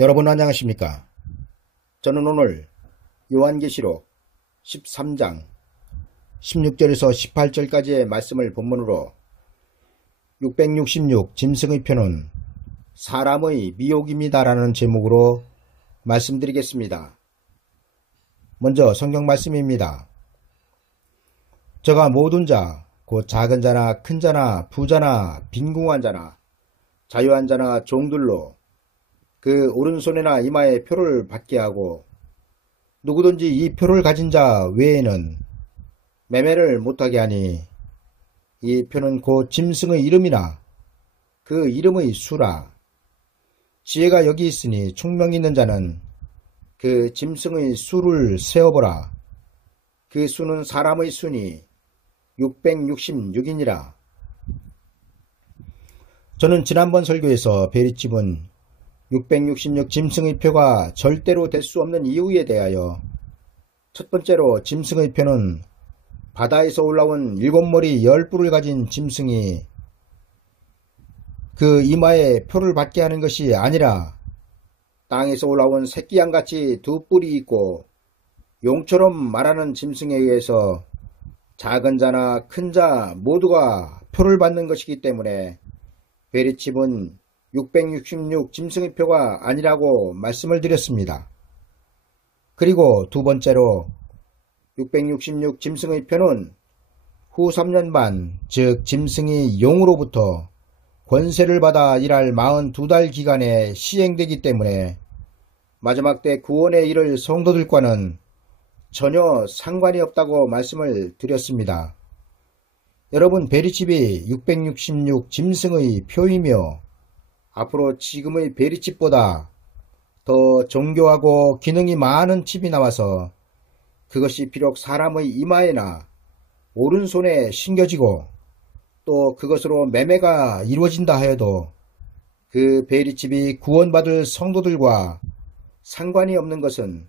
여러분 안녕하십니까? 저는 오늘 요한계시록 13장 16절에서 18절까지의 말씀을 본문으로 666 짐승의 표는 사람의 미혹입니다 라는 제목으로 말씀드리겠습니다. 먼저 성경 말씀입니다. 저가 모든 자, 곧 작은 자나 큰 자나 부자나 빈궁한 자나 자유한 자나 종들로 그 오른손이나 이마에 표를 받게 하고 누구든지 이 표를 가진 자 외에는 매매를 못하게 하니 이 표는 곧 짐승의 이름이나 그 이름의 수라. 지혜가 여기 있으니 총명 있는 자는 그 짐승의 수를 세어보라. 그 수는 사람의 수니 666이니라. 저는 지난번 설교에서 베리집은 666 짐승의 표가 절대로 될 수 없는 이유에 대하여 첫 번째로 짐승의 표는 바다에서 올라온 7머리 10뿔을 가진 짐승이 그 이마에 표를 받게 하는 것이 아니라 땅에서 올라온 새끼양같이 2뿔이 있고 용처럼 말하는 짐승에 의해서 작은 자나 큰 자 모두가 표를 받는 것이기 때문에 베리칩은 666 짐승의 표가 아니라고 말씀을 드렸습니다. 그리고 두 번째로 666 짐승의 표는 후 3년 반, 즉 짐승이 용으로부터 권세를 받아 일할 42달 기간에 시행되기 때문에 마지막 때 구원에 이를 성도들과는 전혀 상관이 없다고 말씀을 드렸습니다. 여러분, 베리칩이 666 짐승의 표이며 앞으로 지금의 베리칩보다 더 정교하고 기능이 많은 칩이 나와서 그것이 비록 사람의 이마에나 오른손에 신겨지고 또 그것으로 매매가 이루어진다 하여도 그 베리칩이 구원받을 성도들과 상관이 없는 것은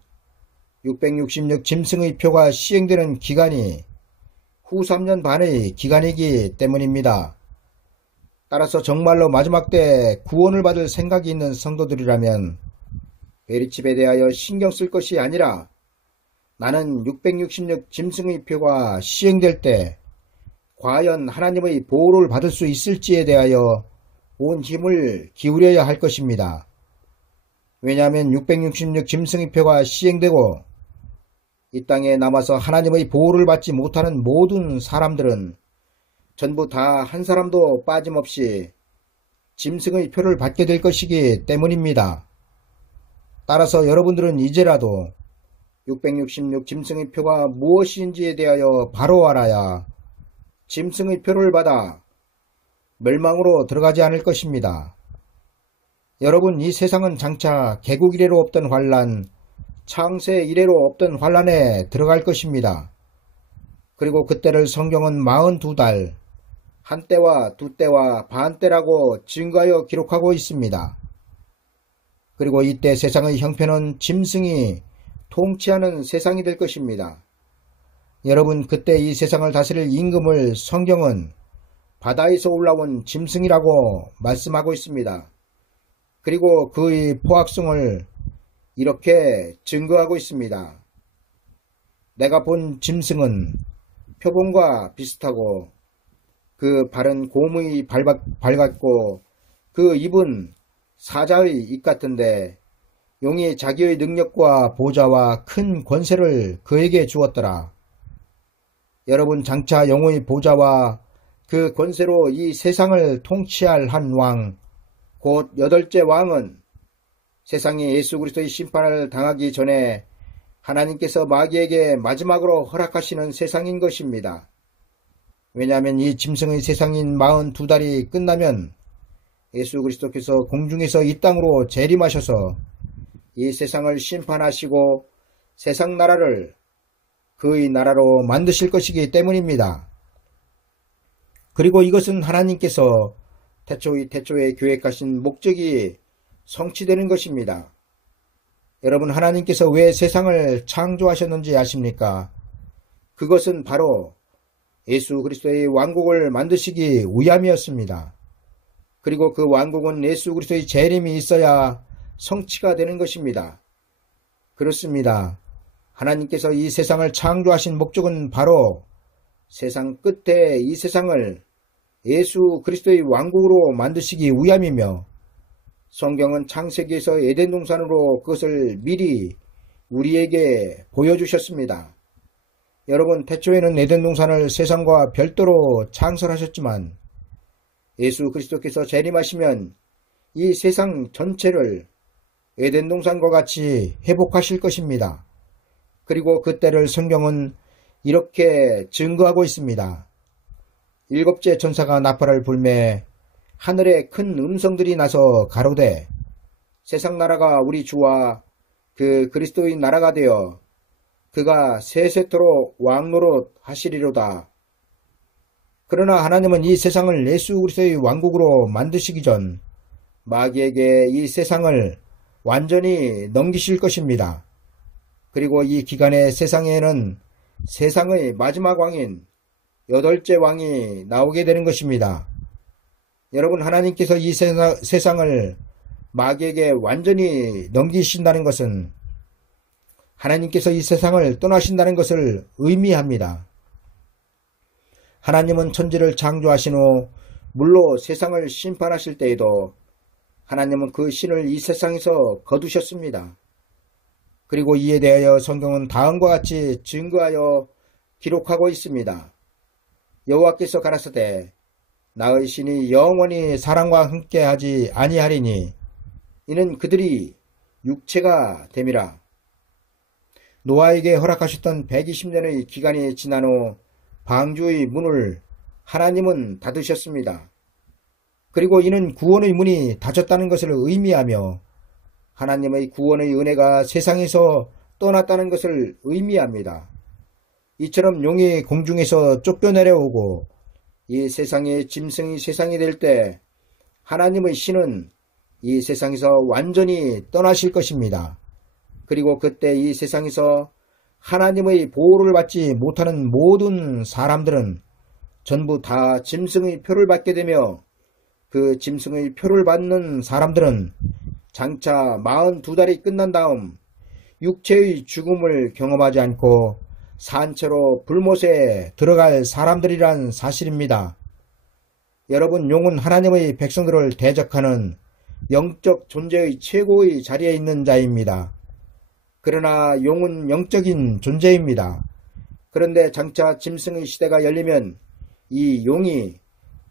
666 짐승의 표가 시행되는 기간이 후 3년 반의 기간이기 때문입니다. 따라서 정말로 마지막 때 구원을 받을 생각이 있는 성도들이라면 베리칩에 대하여 신경 쓸 것이 아니라 나는 666 짐승의 표가 시행될 때 과연 하나님의 보호를 받을 수 있을지에 대하여 온 힘을 기울여야 할 것입니다. 왜냐하면 666 짐승의 표가 시행되고 이 땅에 남아서 하나님의 보호를 받지 못하는 모든 사람들은 전부 다 한 사람도 빠짐없이 짐승의 표를 받게 될 것이기 때문입니다. 따라서 여러분들은 이제라도 666 짐승의 표가 무엇인지에 대하여 바로 알아야 짐승의 표를 받아 멸망으로 들어가지 않을 것입니다. 여러분, 이 세상은 장차 개국 이래로 없던 환란, 창세 이래로 없던 환란에 들어갈 것입니다. 그리고 그때를 성경은 42달, 한때와 두때와 반때라고 증거하여 기록하고 있습니다. 그리고 이때 세상의 형편은 짐승이 통치하는 세상이 될 것입니다. 여러분, 그때 이 세상을 다스릴 임금을 성경은 바다에서 올라온 짐승이라고 말씀하고 있습니다. 그리고 그의 포악성을 이렇게 증거하고 있습니다. 내가 본 짐승은 표범과 비슷하고 그 발은 곰의 발 같고 그 입은 사자의 입 같은데 용이 자기의 능력과 보좌와 큰 권세를 그에게 주었더라. 여러분, 장차 영의 보좌와 그 권세로 이 세상을 통치할 한 왕, 곧 8째 왕은 세상이 예수 그리스도의 심판을 당하기 전에 하나님께서 마귀에게 마지막으로 허락하시는 세상인 것입니다. 왜냐하면 이 짐승의 세상인 42달이 끝나면 예수 그리스도께서 공중에서 이 땅으로 재림하셔서 이 세상을 심판하시고 세상 나라를 그의 나라로 만드실 것이기 때문입니다. 그리고 이것은 하나님께서 태초에 계획하신 목적이 성취되는 것입니다. 여러분, 하나님께서 왜 세상을 창조하셨는지 아십니까? 그것은 바로 예수 그리스도의 왕국을 만드시기 위함이었습니다. 그리고 그 왕국은 예수 그리스도의 재림이 있어야 성취가 되는 것입니다. 그렇습니다. 하나님께서 이 세상을 창조하신 목적은 바로 세상 끝에 이 세상을 예수 그리스도의 왕국으로 만드시기 위함이며, 성경은 창세기에서 에덴 동산으로 그것을 미리 우리에게 보여주셨습니다. 여러분, 태초에는 에덴 동산을 세상과 별도로 창설하셨지만 예수 그리스도께서 재림하시면 이 세상 전체를 에덴 동산과 같이 회복하실 것입니다. 그리고 그때를 성경은 이렇게 증거하고 있습니다. 일곱째 천사가 나팔을 불매 하늘에 큰 음성들이 나서 가로되 세상 나라가 우리 주와 그 그리스도의 나라가 되어 그가 세세토록 왕노릇 하시리로다. 그러나 하나님은 이 세상을 예수 그리스도의 왕국으로 만드시기 전 마귀에게 이 세상을 완전히 넘기실 것입니다. 그리고 이 기간의 세상에는 세상의 마지막 왕인 여덟째 왕이 나오게 되는 것입니다. 여러분, 하나님께서 이 세상을 마귀에게 완전히 넘기신다는 것은 하나님께서 이 세상을 떠나신다는 것을 의미합니다. 하나님은 천지를 창조하신 후 물로 세상을 심판하실 때에도 하나님은 그 신을 이 세상에서 거두셨습니다. 그리고 이에 대하여 성경은 다음과 같이 증거하여 기록하고 있습니다. 여호와께서 가라사대 나의 신이 영원히 사람과 함께하지 아니하리니 이는 그들이 육체가 됨이라. 노아에게 허락하셨던 120년의 기간이 지난 후 방주의 문을 하나님은 닫으셨습니다. 그리고 이는 구원의 문이 닫혔다는 것을 의미하며 하나님의 구원의 은혜가 세상에서 떠났다는 것을 의미합니다. 이처럼 용이 공중에서 쫓겨내려오고 이 세상의 짐승이 세상이 될 때 하나님의 신은 이 세상에서 완전히 떠나실 것입니다. 그리고 그때 이 세상에서 하나님의 보호를 받지 못하는 모든 사람들은 전부 다 짐승의 표를 받게 되며 그 짐승의 표를 받는 사람들은 장차 42달이 끝난 다음 육체의 죽음을 경험하지 않고 산채로 불못에 들어갈 사람들이란 사실입니다. 여러분, 용은 하나님의 백성들을 대적하는 영적 존재의 최고의 자리에 있는 자입니다. 그러나 용은 영적인 존재입니다. 그런데 장차 짐승의 시대가 열리면 이 용이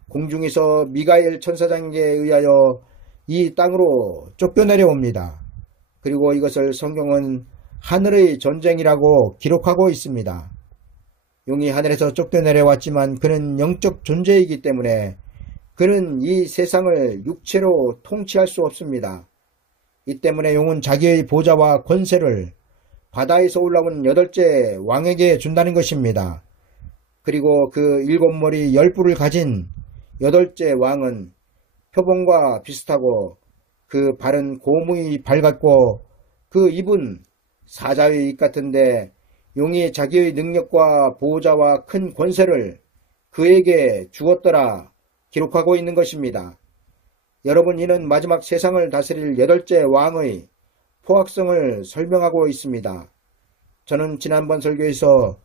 공중에서 미가엘 천사장에게 의하여 이 땅으로 쫓겨내려옵니다. 그리고 이것을 성경은 하늘의 전쟁이라고 기록하고 있습니다. 용이 하늘에서 쫓겨내려왔지만 그는 영적 존재이기 때문에 그는 이 세상을 육체로 통치할 수 없습니다. 이 때문에 용은 자기의 보좌와 권세를 바다에서 올라온 여덟째 왕에게 준다는 것입니다. 그리고 그 일곱 머리 10뿔을 가진 여덟째 왕은 표범과 비슷하고 그 발은 고무의 발 같고 그 입은 사자의 입 같은데 용이 자기의 능력과 보호자와 큰 권세를 그에게 주었더라 기록하고 있는 것입니다. 여러분, 이는 마지막 세상을 다스릴 여덟째 왕의 포악성을 설명하고 있습니다. 저는 지난번 설교에서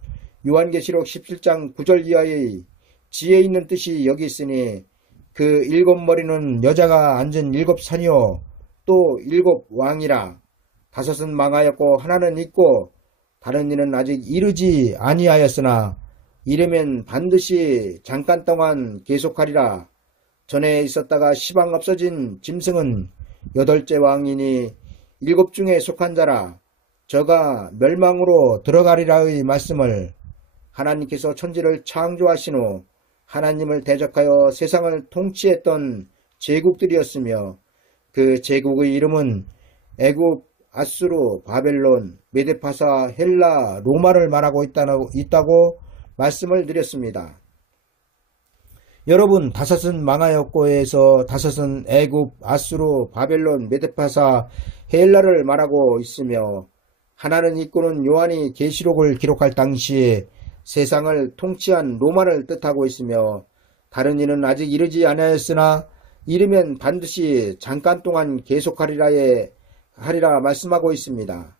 요한계시록 17장 9절 이하의 지혜 있는 뜻이 여기 있으니 그 일곱 머리는 여자가 앉은 일곱 산이요 또 일곱 왕이라. 다섯은 망하였고 하나는 있고 다른 이는 아직 이르지 아니하였으나 이르면 반드시 잠깐 동안 계속하리라. 전에 있었다가 시방 없어진 짐승은 여덟째 왕이니 일곱 중에 속한 자라. 저가 멸망으로 들어가리라의 말씀을 하나님께서 천지를 창조하신 후 하나님을 대적하여 세상을 통치했던 제국들이었으며 그 제국의 이름은 애굽, 아수르, 바벨론, 메데파사, 헬라, 로마를 말하고 있다고 말씀을 드렸습니다. 여러분, 다섯은 망하였고에서 다섯은 애굽, 아수르, 바벨론, 메데파사, 헬라를 말하고 있으며 하나는 있고는 요한이 계시록을 기록할 당시에 세상을 통치한 로마를 뜻하고 있으며 다른 이는 아직 이르지 아니하였으나 이르면 반드시 잠깐 동안 계속하리라에 하리라 말씀하고 있습니다.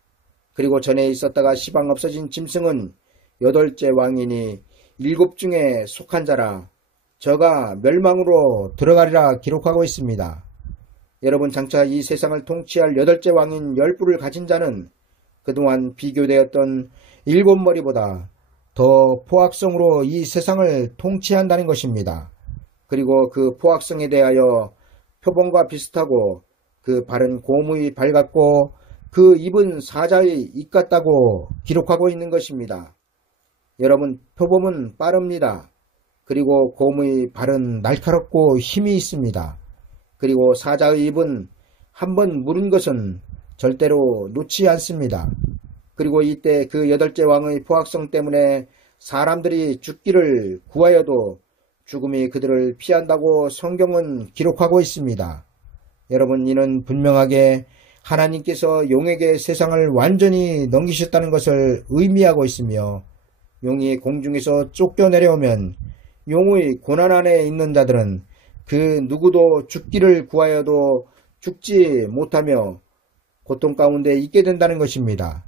그리고 전에 있었다가 시방 없어진 짐승은 8째 왕이니 7 중에 속한 자라 저가 멸망으로 들어가리라 기록하고 있습니다. 여러분, 장차 이 세상을 통치할 8째 왕인 10뿔을 가진 자는 그동안 비교되었던 7머리보다 더 포악성으로 이 세상을 통치한다는 것입니다. 그리고 그 포악성에 대하여 표범과 비슷하고 그 발은 곰의 발 같고 그 입은 사자의 입 같다고 기록하고 있는 것입니다. 여러분, 표범은 빠릅니다. 그리고 곰의 발은 날카롭고 힘이 있습니다. 그리고 사자의 입은 한번 물은 것은 절대로 놓지 않습니다. 그리고 이때 그 8째 왕의 포악성 때문에 사람들이 죽기를 구하여도 죽음이 그들을 피한다고 성경은 기록하고 있습니다. 여러분, 이는 분명하게 하나님께서 용에게 세상을 완전히 넘기셨다는 것을 의미하고 있으며 용이 공중에서 쫓겨내려오면 용의 고난 안에 있는 자들은 그 누구도 죽기를 구하여도 죽지 못하며 고통 가운데 있게 된다는 것입니다.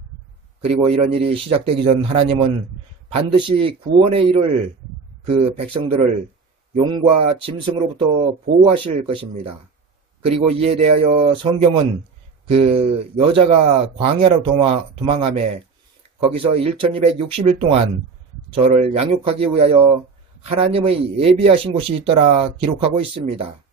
그리고 이런 일이 시작되기 전 하나님은 반드시 구원의 일을 그 백성들을 용과 짐승으로부터 보호하실 것입니다. 그리고 이에 대하여 성경은 그 여자가 광야로 도망하며 거기서 1260일 동안 저를 양육하기 위하여 하나님의 예비하신 곳이 있더라 기록하고 있습니다.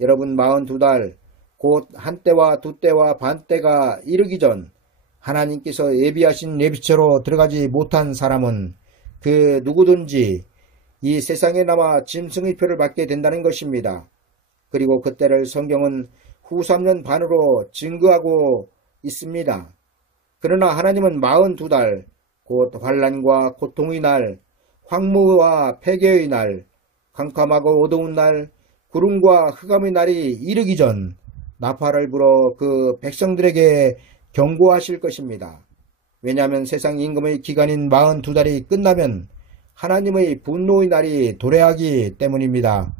여러분, 42달 곧 한때와 두때와 반때가 이르기 전 하나님께서 예비하신 예비처로 들어가지 못한 사람은 그 누구든지 이 세상에 남아 짐승의 표를 받게 된다는 것입니다. 그리고 그때를 성경은 후 3년 반으로 증거하고 있습니다. 그러나 하나님은 42달 곧 환난과 고통의 날, 황무와 폐괴의 날, 캄캄하고 어두운 날, 구름과 흑암의 날이 이르기 전 나팔을 불어 그 백성들에게 경고하실 것입니다. 왜냐하면 세상 임금의 기간인 42달이 끝나면 하나님의 분노의 날이 도래하기 때문입니다.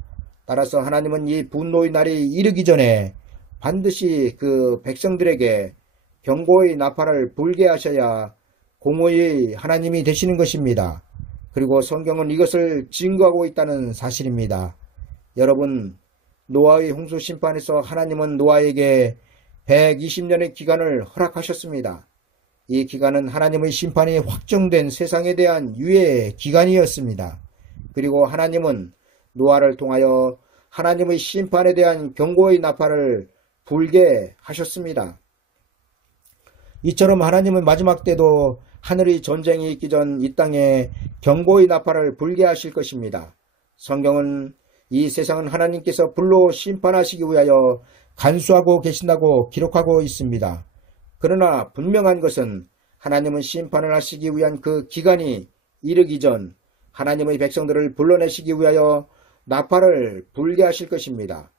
따라서 하나님은 이 분노의 날이 이르기 전에 반드시 그 백성들에게 경고의 나팔을 불게 하셔야 공의의 하나님이 되시는 것입니다. 그리고 성경은 이것을 증거하고 있다는 사실입니다. 여러분, 노아의 홍수 심판에서 하나님은 노아에게 120년의 기간을 허락하셨습니다. 이 기간은 하나님의 심판이 확정된 세상에 대한 유예 기간이었습니다. 그리고 하나님은 노아를 통하여 하나님의 심판에 대한 경고의 나팔을 불게 하셨습니다. 이처럼 하나님은 마지막 때도 하늘의 전쟁이 있기 전 이 땅에 경고의 나팔을 불게 하실 것입니다. 성경은 이 세상은 하나님께서 불로 심판하시기 위하여 간수하고 계신다고 기록하고 있습니다. 그러나 분명한 것은 하나님은 심판을 하시기 위한 그 기간이 이르기 전 하나님의 백성들을 불러내시기 위하여 나팔을 불게 하실 것입니다.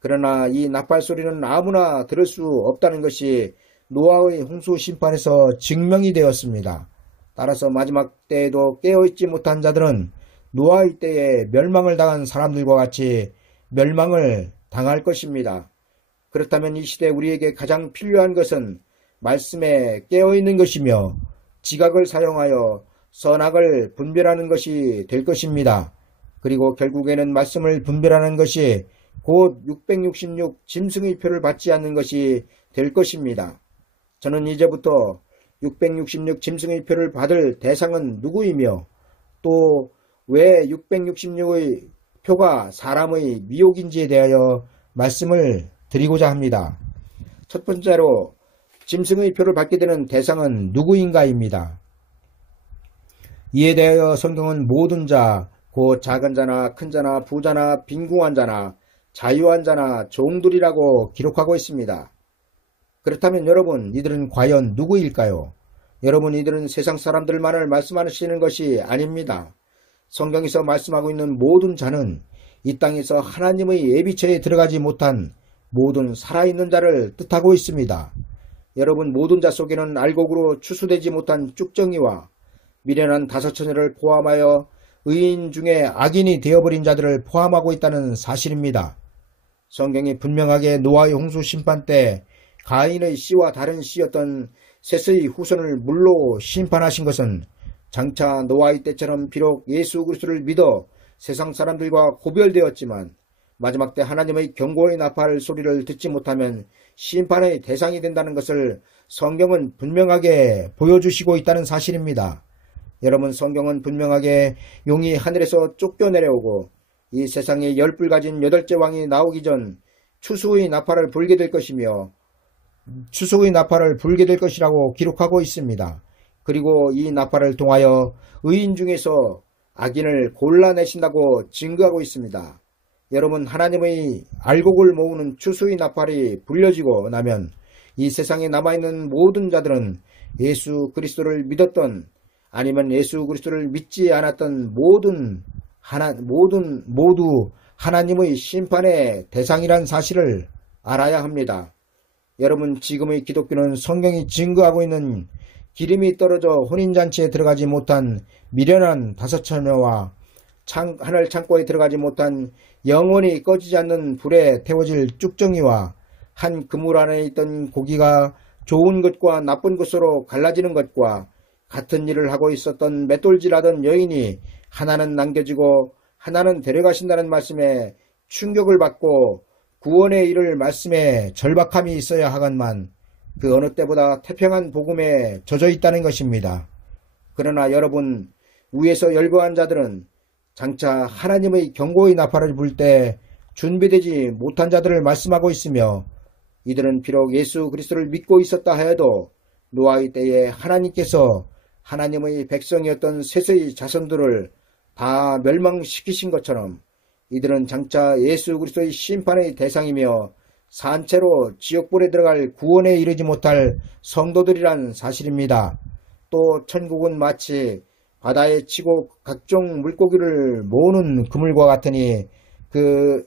그러나 이 나팔 소리는 아무나 들을 수 없다는 것이 노아의 홍수 심판에서 증명이 되었습니다. 따라서 마지막 때에도 깨어있지 못한 자들은 노아의 때에 멸망을 당한 사람들과 같이 멸망을 당할 것입니다. 그렇다면 이 시대 우리에게 가장 필요한 것은 말씀에 깨어있는 것이며 지각을 사용하여 선악을 분별하는 것이 될 것입니다. 그리고 결국에는 말씀을 분별하는 것이 곧 666 짐승의 표를 받지 않는 것이 될 것입니다. 저는 이제부터 666 짐승의 표를 받을 대상은 누구이며 또 왜 666의 표가 사람의 미혹인지에 대하여 말씀을 드리고자 합니다. 첫 번째로 짐승의 표를 받게 되는 대상은 누구인가입니다. 이에 대하여 성경은 모든 자, 곧 작은 자나 큰 자나 부자나 빈궁한 자나 자유한 자나 종들이라고 기록하고 있습니다. 그렇다면 여러분, 이들은 과연 누구일까요? 여러분, 이들은 세상 사람들만을 말씀하시는 것이 아닙니다. 성경에서 말씀하고 있는 모든 자는 이 땅에서 하나님의 예비처에 들어가지 못한 모든 살아있는 자를 뜻하고 있습니다. 여러분, 모든 자 속에는 알곡으로 추수되지 못한 쭉정이와 미련한 5처녀를 포함하여 의인 중에 악인이 되어버린 자들을 포함하고 있다는 사실입니다. 성경이 분명하게 노아의 홍수 심판 때 가인의 씨와 다른 씨였던 셋의 후손을 물로 심판하신 것은 장차 노아의 때처럼 비록 예수 그리스도를 믿어 세상 사람들과 고별되었지만 마지막 때 하나님의 경고의 나팔 소리를 듣지 못하면 심판의 대상이 된다는 것을 성경은 분명하게 보여주시고 있다는 사실입니다. 여러분, 성경은 분명하게 용이 하늘에서 쫓겨내려오고 이 세상에 열불 가진 8째 왕이 나오기 전 추수의 나팔을 불게 될 것이며 추수의 나팔을 불게 될 것이라고 기록하고 있습니다. 그리고 이 나팔을 통하여 의인 중에서 악인을 골라내신다고 증거하고 있습니다. 여러분, 하나님의 알곡을 모으는 추수의 나팔이 불려지고 나면 이 세상에 남아있는 모든 자들은 예수 그리스도를 믿었던 아니면 예수 그리스도를 믿지 않았던 모두 하나님의 심판의 대상이란 사실을 알아야 합니다. 여러분, 지금의 기독교는 성경이 증거하고 있는 기름이 떨어져 혼인잔치에 들어가지 못한 미련한 5처녀와 하늘 창고에 들어가지 못한 영원히 꺼지지 않는 불에 태워질 쭉정이와 한 그물 안에 있던 고기가 좋은 것과 나쁜 것으로 갈라지는 것과 같은 일을 하고 있었던 맷돌질하던 여인이 하나는 남겨지고 하나는 데려가신다는 말씀에 충격을 받고 구원의 일을 말씀에 절박함이 있어야 하건만 그 어느 때보다 태평한 복음에 젖어 있다는 것입니다. 그러나 여러분, 위에서 열거한 자들은 장차 하나님의 경고의 나팔을 불 때 준비되지 못한 자들을 말씀하고 있으며 이들은 비록 예수 그리스도를 믿고 있었다 하여도 노아의 때에 하나님께서 하나님의 백성이었던 셋의 자손들을 다 멸망시키신 것처럼 이들은 장차 예수 그리스도의 심판의 대상이며 산채로 지옥불에 들어갈 구원에 이르지 못할 성도들이란 사실입니다. 또 천국은 마치 바다에 치고 각종 물고기를 모으는 그물과 같으니 그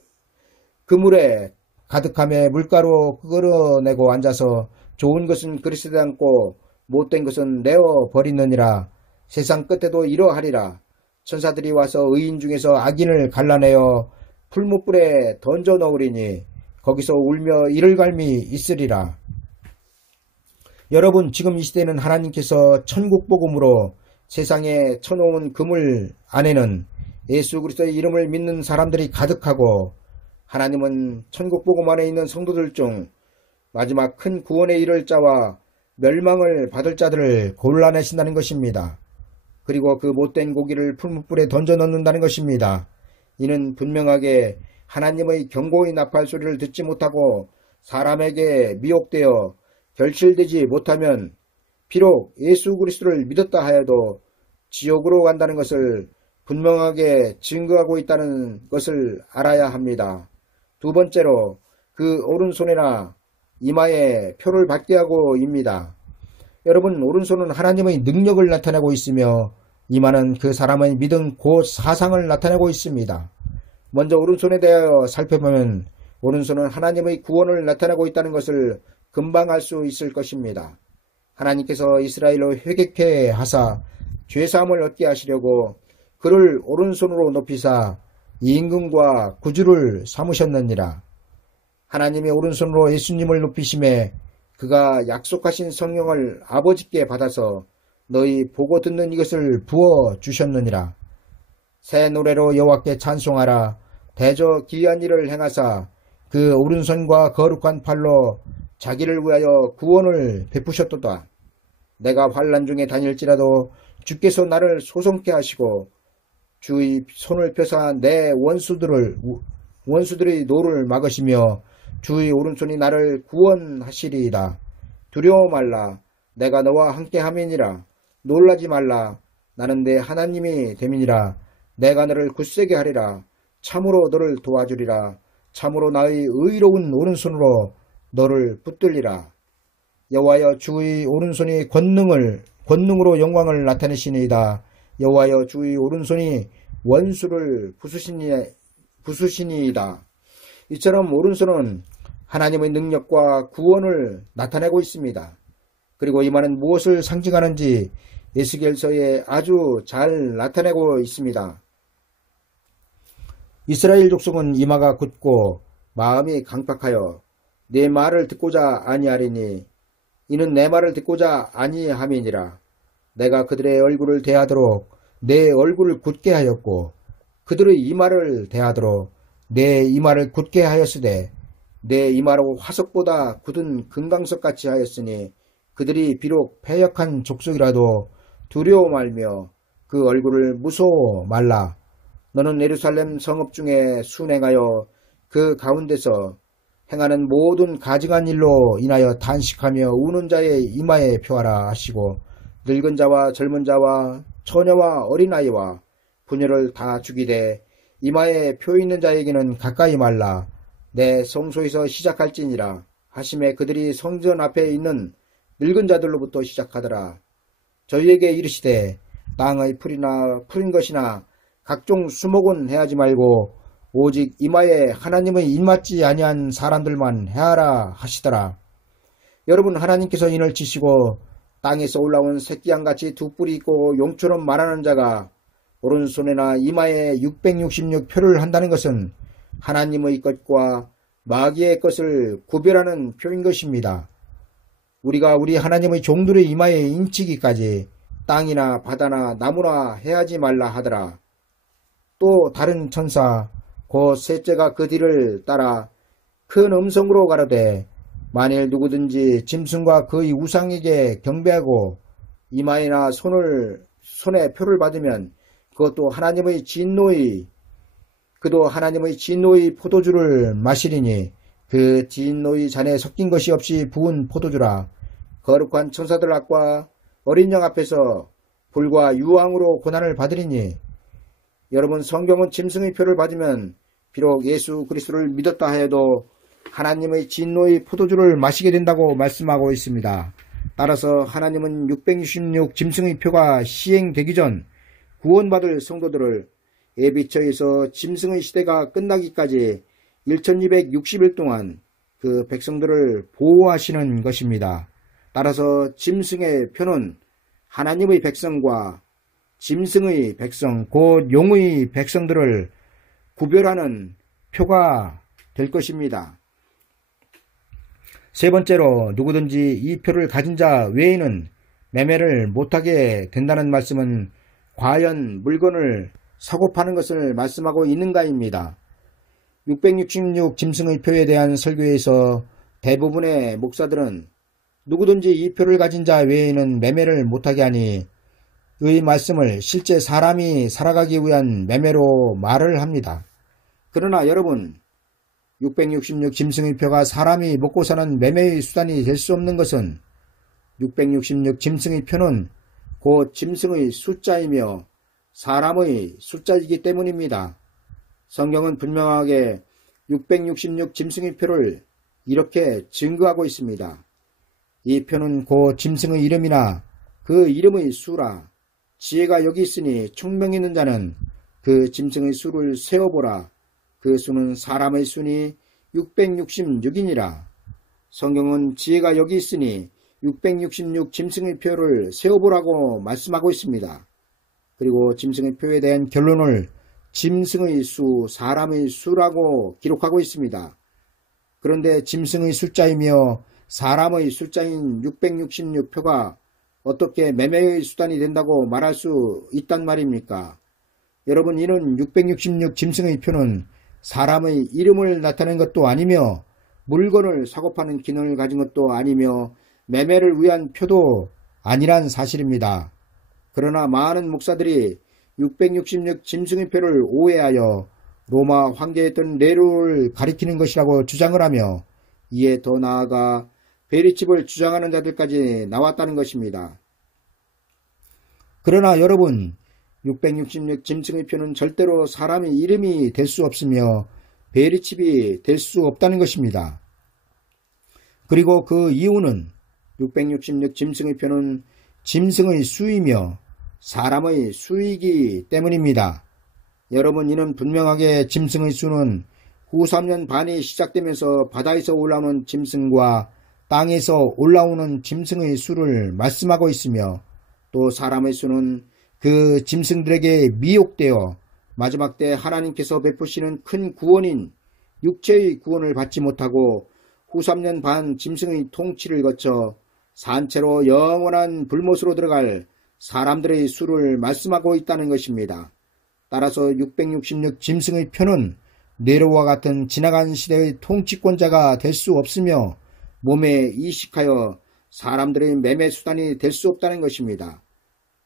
그물에 가득함에 물가로 끌어내고 앉아서 좋은 것은 그리스도에 앉고 못된 것은 내어 버리느니라. 세상 끝에도 이러하리라. 천사들이 와서 의인 중에서 악인을 갈라내어 풀무불에 던져 넣으리니 거기서 울며 이를 갈미 있으리라. 여러분, 지금 이 시대는 하나님께서 천국 복음으로 세상에 쳐놓은 그물 안에는 예수 그리스도의 이름을 믿는 사람들이 가득하고 하나님은 천국 복음 안에 있는 성도들 중 마지막 큰 구원에 이를 자와 멸망을 받을 자들을 골라내신다는 것입니다. 그리고 그 못된 고기를 풀무불에 던져 넣는다는 것입니다. 이는 분명하게 하나님의 경고의 나팔 소리를 듣지 못하고 사람에게 미혹되어 결실되지 못하면 비록 예수 그리스도를 믿었다 하여도 지옥으로 간다는 것을 분명하게 증거하고 있다는 것을 알아야 합니다. 두 번째로 그 오른손이나 이마에 표를 받게 하고 입니다. 여러분, 오른손은 하나님의 능력을 나타내고 있으며 이마는 그 사람의 믿음 곧 사상을 나타내고 있습니다. 먼저 오른손에 대하여 살펴보면 오른손은 하나님의 구원을 나타내고 있다는 것을 금방 알 수 있을 것입니다. 하나님께서 이스라엘로 회개케 하사 죄사함을 얻게 하시려고 그를 오른손으로 높이사 임금과 구주를 삼으셨느니라. 하나님의 오른손으로 예수님을 높이심에 그가 약속하신 성령을 아버지께 받아서 너희 보고 듣는 이것을 부어 주셨느니라. 새 노래로 여호와께 찬송하라. 대저 기이한 일을 행하사 그 오른손과 거룩한 팔로 자기를 위하여 구원을 베푸셨도다. 내가 환난 중에 다닐지라도 주께서 나를 소송케 하시고 주의 손을 펴사 내 원수들의 노를 막으시며 주의 오른손이 나를 구원하시리이다. 두려워 말라. 내가 너와 함께 함이니라. 놀라지 말라. 나는 내 하나님이 됨이니라. 내가 너를 굳세게 하리라. 참으로 너를 도와주리라. 참으로 나의 의로운 오른손으로 너를 붙들리라. 여호와여, 주의 오른손이 권능으로 영광을 나타내시니이다. 여호와여, 주의 오른손이 원수를 부수시니이다. 이처럼 오른손은 하나님의 능력과 구원을 나타내고 있습니다. 그리고 이마는 무엇을 상징하는지 에스겔서에 아주 잘 나타내고 있습니다. 이스라엘 족속은 이마가 굳고 마음이 강팍하여 내 말을 듣고자 아니하리니 이는 내 말을 듣고자 아니함이니라. 내가 그들의 얼굴을 대하도록 내 얼굴을 굳게 하였고 그들의 이마를 대하도록 내 이마를 굳게 하였으되 내 이마로 화석보다 굳은 금강석같이 하였으니 그들이 비록 패역한 족속이라도 두려워 말며 그 얼굴을 무서워 말라. 너는 예루살렘 성읍 중에 순행하여 그 가운데서 행하는 모든 가증한 일로 인하여 탄식하며 우는 자의 이마에 표하라 하시고 늙은 자와 젊은 자와 처녀와 어린아이와 부녀를 다 죽이되 이마에 표 있는 자에게는 가까이 말라. 내 성소에서 시작할지니라 하심에 그들이 성전 앞에 있는 늙은 자들로부터 시작하더라. 저희에게 이르시되 땅의 풀이나 푸른 것이나 각종 수목은 해하지 말고 오직 이마에 하나님의 입맞지 아니한 사람들만 해하라 하시더라. 여러분, 하나님께서 인을 치시고 땅에서 올라온 새끼양같이 두 뿔이 있고 용처럼 말하는 자가 오른손에나 이마에 666표를 한다는 것은 하나님의 것과 마귀의 것을 구별하는 표인 것입니다. 우리가 우리 하나님의 종들의 이마에 인치기까지 땅이나 바다나 나무나 해하지 말라 하더라. 또 다른 천사 곧 셋째가 그 뒤를 따라 큰 음성으로 가로되 만일 누구든지 짐승과 그의 우상에게 경배하고 이마에나 손에 표를 받으면 그도 하나님의 진노의 포도주를 마시리니 그 진노의 잔에 섞인 것이 없이 부은 포도주라. 거룩한 천사들 앞과 어린 양 앞에서 불과 유황으로 고난을 받으리니 여러분, 성경은 짐승의 표를 받으면 비록 예수 그리스도를 믿었다 해도 하나님의 진노의 포도주를 마시게 된다고 말씀하고 있습니다. 따라서 하나님은 666 짐승의 표가 시행되기 전 구원받을 성도들을 예비처에서 짐승의 시대가 끝나기까지 1260일 동안 그 백성들을 보호하시는 것입니다. 따라서 짐승의 표는 하나님의 백성과 짐승의 백성, 곧 용의 백성들을 구별하는 표가 될 것입니다. 세 번째로 누구든지 이 표를 가진 자 외에는 매매를 못하게 된다는 말씀은 과연 물건을 사고 파는 것을 말씀하고 있는가입니다. 666 짐승의 표에 대한 설교에서 대부분의 목사들은 누구든지 이 표를 가진 자 외에는 매매를 못하게 하니 의 말씀을 실제 사람이 살아가기 위한 매매로 말을 합니다. 그러나 여러분, 666 짐승의 표가 사람이 먹고 사는 매매의 수단이 될 수 없는 것은 666 짐승의 표는 곧 짐승의 숫자이며 사람의 숫자이기 때문입니다. 성경은 분명하게 666 짐승의 표를 이렇게 증거하고 있습니다. 이 표는 곧 짐승의 이름이나 그 이름의 수라. 지혜가 여기 있으니 총명 있는 자는 그 짐승의 수를 세어보라. 그 수는 사람의 수니 666이니라. 성경은 지혜가 여기 있으니 666 짐승의 표를 세어보라고 말씀하고 있습니다. 그리고 짐승의 표에 대한 결론을 짐승의 수, 사람의 수라고 기록하고 있습니다. 그런데 짐승의 숫자이며 사람의 숫자인 666표가 어떻게 매매의 수단이 된다고 말할 수 있단 말입니까? 여러분, 이는 666 짐승의 표는 사람의 이름을 나타낸 것도 아니며 물건을 사고 파는 기능을 가진 것도 아니며 매매를 위한 표도 아니란 사실입니다. 그러나 많은 목사들이 666 짐승의 표를 오해하여 로마 황제였던 네로를 가리키는 것이라고 주장을 하며 이에 더 나아가 베리칩을 주장하는 자들까지 나왔다는 것입니다. 그러나 여러분, 666 짐승의 표는 절대로 사람의 이름이 될 수 없으며 베리칩이 될 수 없다는 것입니다. 그리고 그 이유는 666 짐승의 표는 짐승의 수이며 사람의 수이기 때문입니다. 여러분, 이는 분명하게 짐승의 수는 후 3년 반이 시작되면서 바다에서 올라오는 짐승과 땅에서 올라오는 짐승의 수를 말씀하고 있으며 또 사람의 수는 그 짐승들에게 미혹되어 마지막 때 하나님께서 베푸시는 큰 구원인 육체의 구원을 받지 못하고 후 3년 반 짐승의 통치를 거쳐 산채로 영원한 불못으로 들어갈 사람들의 수를 말씀하고 있다는 것입니다. 따라서 666 짐승의 표는 네로와 같은 지나간 시대의 통치권자가 될 수 없으며 몸에 이식하여 사람들의 매매 수단이 될 수 없다는 것입니다.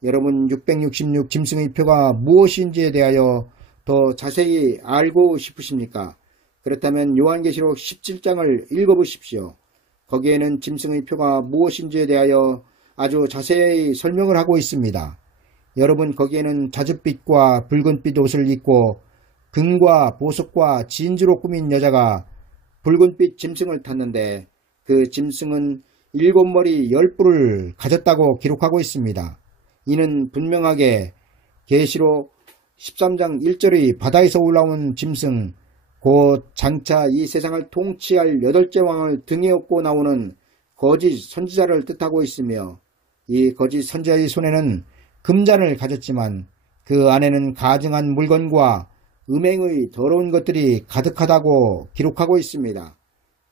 여러분 666 짐승의 표가 무엇인지에 대하여 더 자세히 알고 싶으십니까? 그렇다면 요한계시록 17장을 읽어보십시오. 거기에는 짐승의 표가 무엇인지에 대하여 아주 자세히 설명을 하고 있습니다. 여러분 거기에는 자줏빛과 붉은빛 옷을 입고 금과 보석과 진주로 꾸민 여자가 붉은빛 짐승을 탔는데 그 짐승은 7머리 10뿔을 가졌다고 기록하고 있습니다. 이는 분명하게 계시록 13장 1절의 바다에서 올라온 짐승 곧 장차 이 세상을 통치할 8째 왕을 등에 업고 나오는 거짓 선지자를 뜻하고 있으며 이 거짓 선지자의 손에는 금잔을 가졌지만 그 안에는 가증한 물건과 음행의 더러운 것들이 가득하다고 기록하고 있습니다.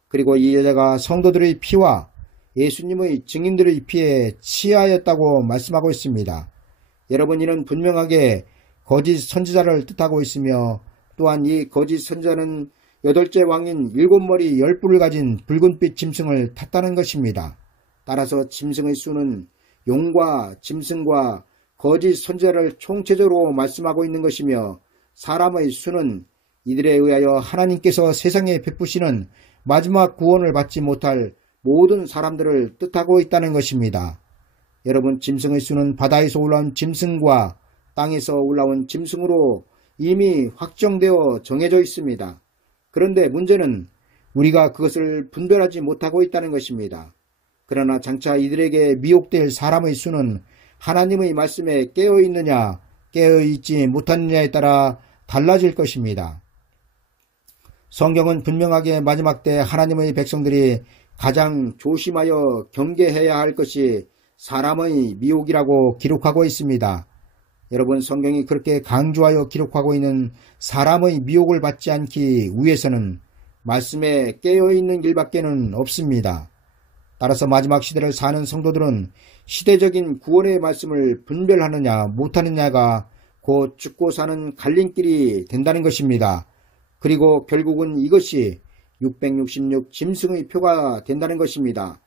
그리고 이 여자가 성도들의 피와 예수님의 증인들의 피에 취하였다고 말씀하고 있습니다. 여러분 이는 분명하게 거짓 선지자를 뜻하고 있으며 또한 이 거짓 선지자는 8째 왕인 7머리 10뿔을 가진 붉은빛 짐승을 탔다는 것입니다. 따라서 짐승의 수는 용과 짐승과 거짓 선지자를 총체적으로 말씀하고 있는 것이며 사람의 수는 이들에 의하여 하나님께서 세상에 베푸시는 마지막 구원을 받지 못할 모든 사람들을 뜻하고 있다는 것입니다. 여러분 짐승의 수는 바다에서 올라온 짐승과 땅에서 올라온 짐승으로 이미 확정되어 정해져 있습니다. 그런데 문제는 우리가 그것을 분별하지 못하고 있다는 것입니다. 그러나 장차 이들에게 미혹될 사람의 수는 하나님의 말씀에 깨어있느냐 깨어있지 못하느냐에 따라 달라질 것입니다. 성경은 분명하게 마지막 때 하나님의 백성들이 가장 조심하여 경계해야 할 것이 사람의 미혹이라고 기록하고 있습니다. 여러분 성경이 그렇게 강조하여 기록하고 있는 사람의 미혹을 받지 않기 위해서는 말씀에 깨어있는 길밖에는 없습니다. 따라서 마지막 시대를 사는 성도들은 시대적인 구원의 말씀을 분별하느냐 못하느냐가 곧 죽고 사는 갈림길이 된다는 것입니다. 그리고 결국은 이것이 666 짐승의 표가 된다는 것입니다.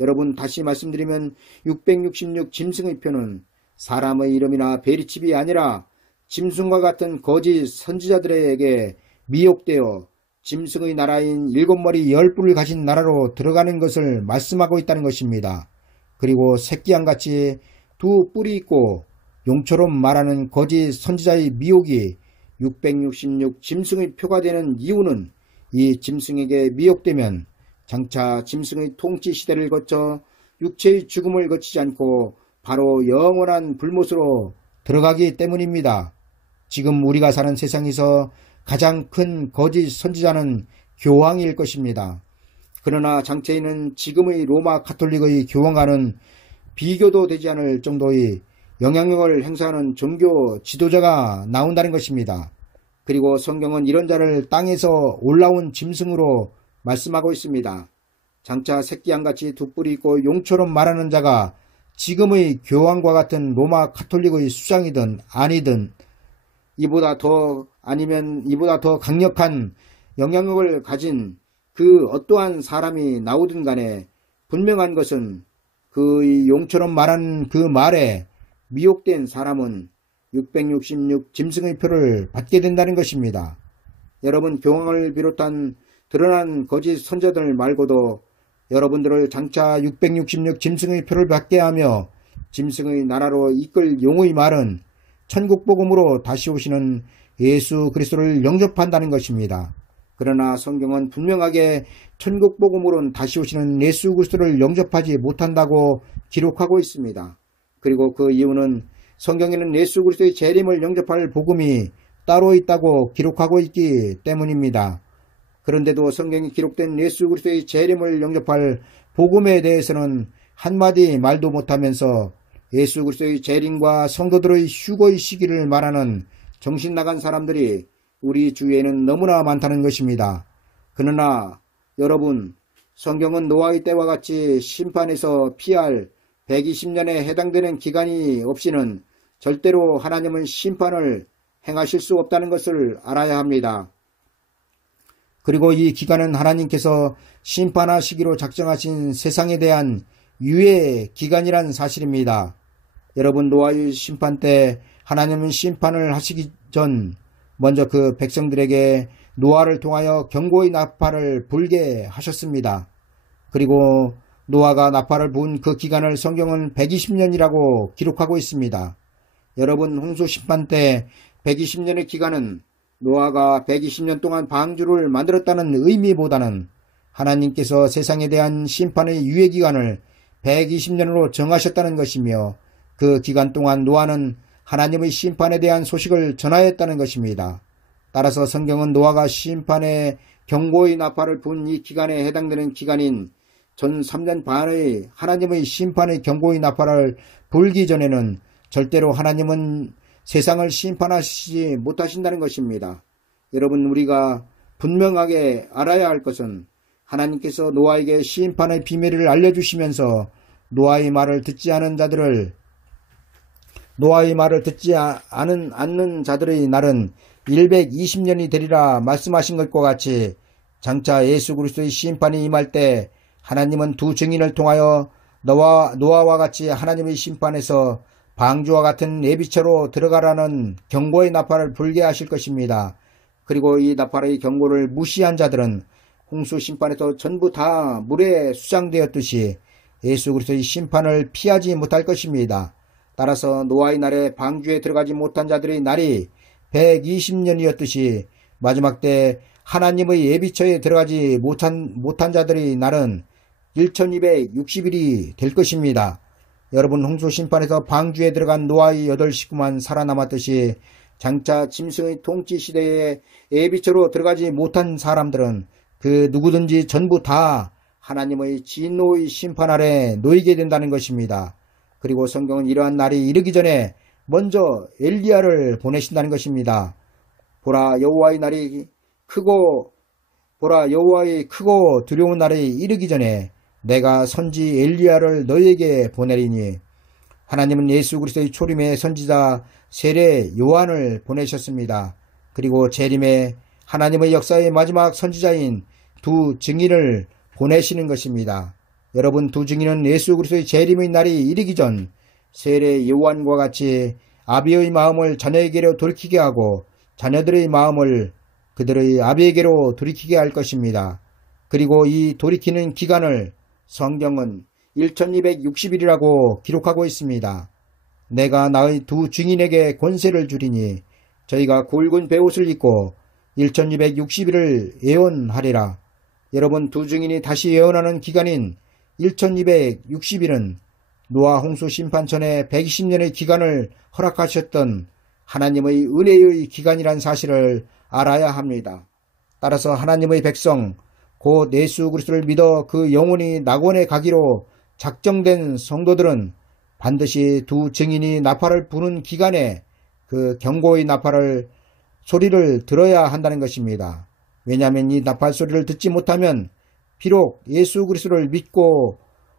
여러분 다시 말씀드리면 666 짐승의 표는 사람의 이름이나 베리칩이 아니라 짐승과 같은 거짓 선지자들에게 미혹되어 짐승의 나라인 7머리 10뿔을 가진 나라로 들어가는 것을 말씀하고 있다는 것입니다. 그리고 새끼양같이 2뿔이 있고 용처럼 말하는 거짓 선지자의 미혹이 666 짐승의 표가 되는 이유는 이 짐승에게 미혹되면 장차 짐승의 통치 시대를 거쳐 육체의 죽음을 거치지 않고 바로 영원한 불못으로 들어가기 때문입니다. 지금 우리가 사는 세상에서 가장 큰 거짓 선지자는 교황일 것입니다. 그러나 장차에는 지금의 로마 가톨릭의 교황과는 비교도 되지 않을 정도의 영향력을 행사하는 종교 지도자가 나온다는 것입니다. 그리고 성경은 이런 자를 땅에서 올라온 짐승으로 말씀하고 있습니다. 장차 새끼양같이 2뿔이 있고 용처럼 말하는 자가 지금의 교황과 같은 로마 가톨릭의 수장이든 아니든 이보다 더 아니면 이보다 더 강력한 영향력을 가진 그 어떠한 사람이 나오든 간에 분명한 것은 그 용처럼 말하는 그 말에 미혹된 사람은 666 짐승의 표를 받게 된다는 것입니다. 여러분 교황을 비롯한 드러난 거짓 선자들 말고도 여러분들을 장차 666 짐승의 표를 받게 하며 짐승의 나라로 이끌 용의 말은 천국복음으로 다시 오시는 예수 그리스도를 영접한다는 것입니다. 그러나 성경은 분명하게 천국복음으로는 다시 오시는 예수 그리스도를 영접하지 못한다고 기록하고 있습니다. 그리고 그 이유는 성경에는 예수 그리스도의 재림을 영접할 복음이 따로 있다고 기록하고 있기 때문입니다. 그런데도 성경에 기록된 예수 그리스도의 재림을 영접할 복음에 대해서는 한마디 말도 못하면서 예수 그리스도의 재림과 성도들의 휴거의 시기를 말하는 정신나간 사람들이 우리 주위에는 너무나 많다는 것입니다. 그러나 여러분 성경은 노아의 때와 같이 심판에서 피할 120년에 해당되는 기간이 없이는 절대로 하나님은 심판을 행하실 수 없다는 것을 알아야 합니다. 그리고 이 기간은 하나님께서 심판하시기로 작정하신 세상에 대한 유예 기간이란 사실입니다. 여러분, 노아의 심판 때 하나님은 심판을 하시기 전 먼저 그 백성들에게 노아를 통하여 경고의 나팔을 불게 하셨습니다. 그리고 노아가 나팔을 부은 그 기간을 성경은 120년이라고 기록하고 있습니다. 여러분, 홍수 심판 때 120년의 기간은 노아가 120년 동안 방주를 만들었다는 의미보다는 하나님께서 세상에 대한 심판의 유예기간을 120년으로 정하셨다는 것이며, 그 기간 동안 노아는 하나님의 심판에 대한 소식을 전하였다는 것입니다. 따라서 성경은 노아가 심판의 경고의 나팔을 부은 이 기간에 해당되는 기간인 전 3년 반의 하나님의 심판의 경고의 나팔을 불기 전에는 절대로 하나님은 세상을 심판하시지 못하신다는 것입니다. 여러분, 우리가 분명하게 알아야 할 것은 하나님께서 노아에게 심판의 비밀을 알려주시면서 노아의 말을 듣지 않는 자들의 날은 120년이 되리라 말씀하신 것과 같이 장차 예수 그리스도의 심판이 임할 때 하나님은 두 증인을 통하여 노아와 같이 하나님의 심판에서 방주와 같은 예비처로 들어가라는 경고의 나팔을 불게 하실 것입니다. 그리고 이 나팔의 경고를 무시한 자들은 홍수 심판에서 전부 다 물에 수장되었듯이 예수 그리스도의 심판을 피하지 못할 것입니다. 따라서 노아의 날에 방주에 들어가지 못한 자들의 날이 120년이었듯이 마지막 때 하나님의 예비처에 들어가지 못한 자들의 날은 1260일이 될 것입니다. 여러분, 홍수 심판에서 방주에 들어간 노아의 8 식구만 살아남았듯이 장차 짐승의 통치 시대에 예비처로 들어가지 못한 사람들은 그 누구든지 전부 다 하나님의 진노의 심판 아래 놓이게 된다는 것입니다. 그리고 성경은 이러한 날이 이르기 전에 먼저 엘리야를 보내신다는 것입니다. 보라, 여호와의 크고 두려운 날이 이르기 전에 내가 선지 엘리야를 너희에게 보내리니, 하나님은 예수 그리스도의 초림의 선지자 세례 요한을 보내셨습니다. 그리고 재림의 하나님의 역사의 마지막 선지자인 두 증인을 보내시는 것입니다. 여러분, 두 증인은 예수 그리스도의 재림의 날이 이르기 전 세례 요한과 같이 아비의 마음을 자녀에게로 돌이키게 하고 자녀들의 마음을 그들의 아비에게로 돌이키게 할 것입니다. 그리고 이 돌이키는 기간을 성경은 1260일이라고 기록하고 있습니다. 내가 나의 두 증인에게 권세를 주리니 저희가 굵은 베옷을 입고 1260일을 예언하리라. 여러분, 두 증인이 다시 예언하는 기간인 1260일은 노아 홍수 심판 전에 120년의 기간을 허락하셨던 하나님의 은혜의 기간이란 사실을 알아야 합니다. 따라서 하나님의 백성, 곧 예수 그리스도를 믿어 그 영혼이 낙원에 가기로 작정된 성도들은 반드시 두 증인이 나팔을 부는 기간에 그 경고의 소리를 들어야 한다는 것입니다. 왜냐하면 이 나팔 소리를 듣지 못하면 비록 예수 그리스도를 믿고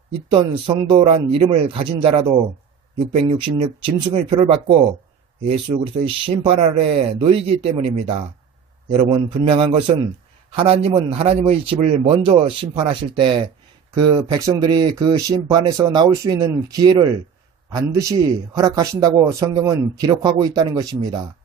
있던 성도란 이름을 가진 자라도 666 짐승의 표를 받고 예수 그리스도의 심판 아래 놓이기 때문입니다. 여러분, 분명한 것은 하나님은 하나님의 집을 먼저 심판하실 때 그 백성들이 그 심판에서 나올 수 있는 기회를 반드시 허락하신다고 성경은 기록하고 있다는 것입니다.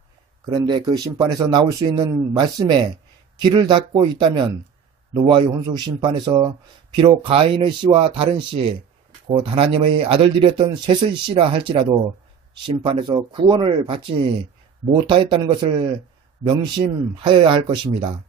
그런데 그 심판에서 나올 수 있는 말씀에 귀를 닫고 있다면 노아의 홍수 심판에서 비록 가인의 씨와 다른 씨, 곧 하나님의 아들들이었던 셋의 씨라 할지라도 심판에서 구원을 받지 못하였다는 것을 명심하여야 할 것입니다.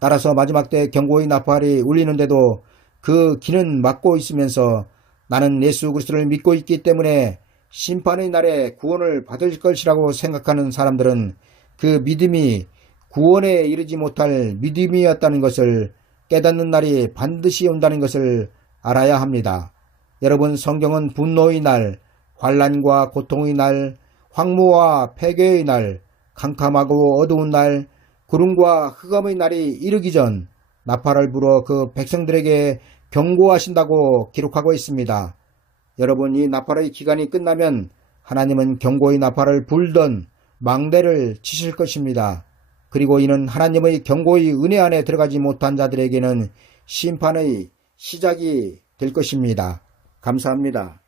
따라서 마지막 때 경고의 나팔이 울리는데도 그 귀는 막고 있으면서 나는 예수 그리스도를 믿고 있기 때문에 심판의 날에 구원을 받을 것이라고 생각하는 사람들은 그 믿음이 구원에 이르지 못할 믿음이었다는 것을 깨닫는 날이 반드시 온다는 것을 알아야 합니다. 여러분, 성경은 분노의 날, 환난과 고통의 날, 황무와 폐괴의 날, 캄캄하고 어두운 날, 구름과 흑암의 날이 이르기 전 나팔을 불어 그 백성들에게 경고하신다고 기록하고 있습니다. 여러분, 이 나팔의 기간이 끝나면 하나님은 경고의 나팔을 불던 망대를 치실 것입니다. 그리고 이는 하나님의 경고의 은혜 안에 들어가지 못한 자들에게는 심판의 시작이 될 것입니다. 감사합니다.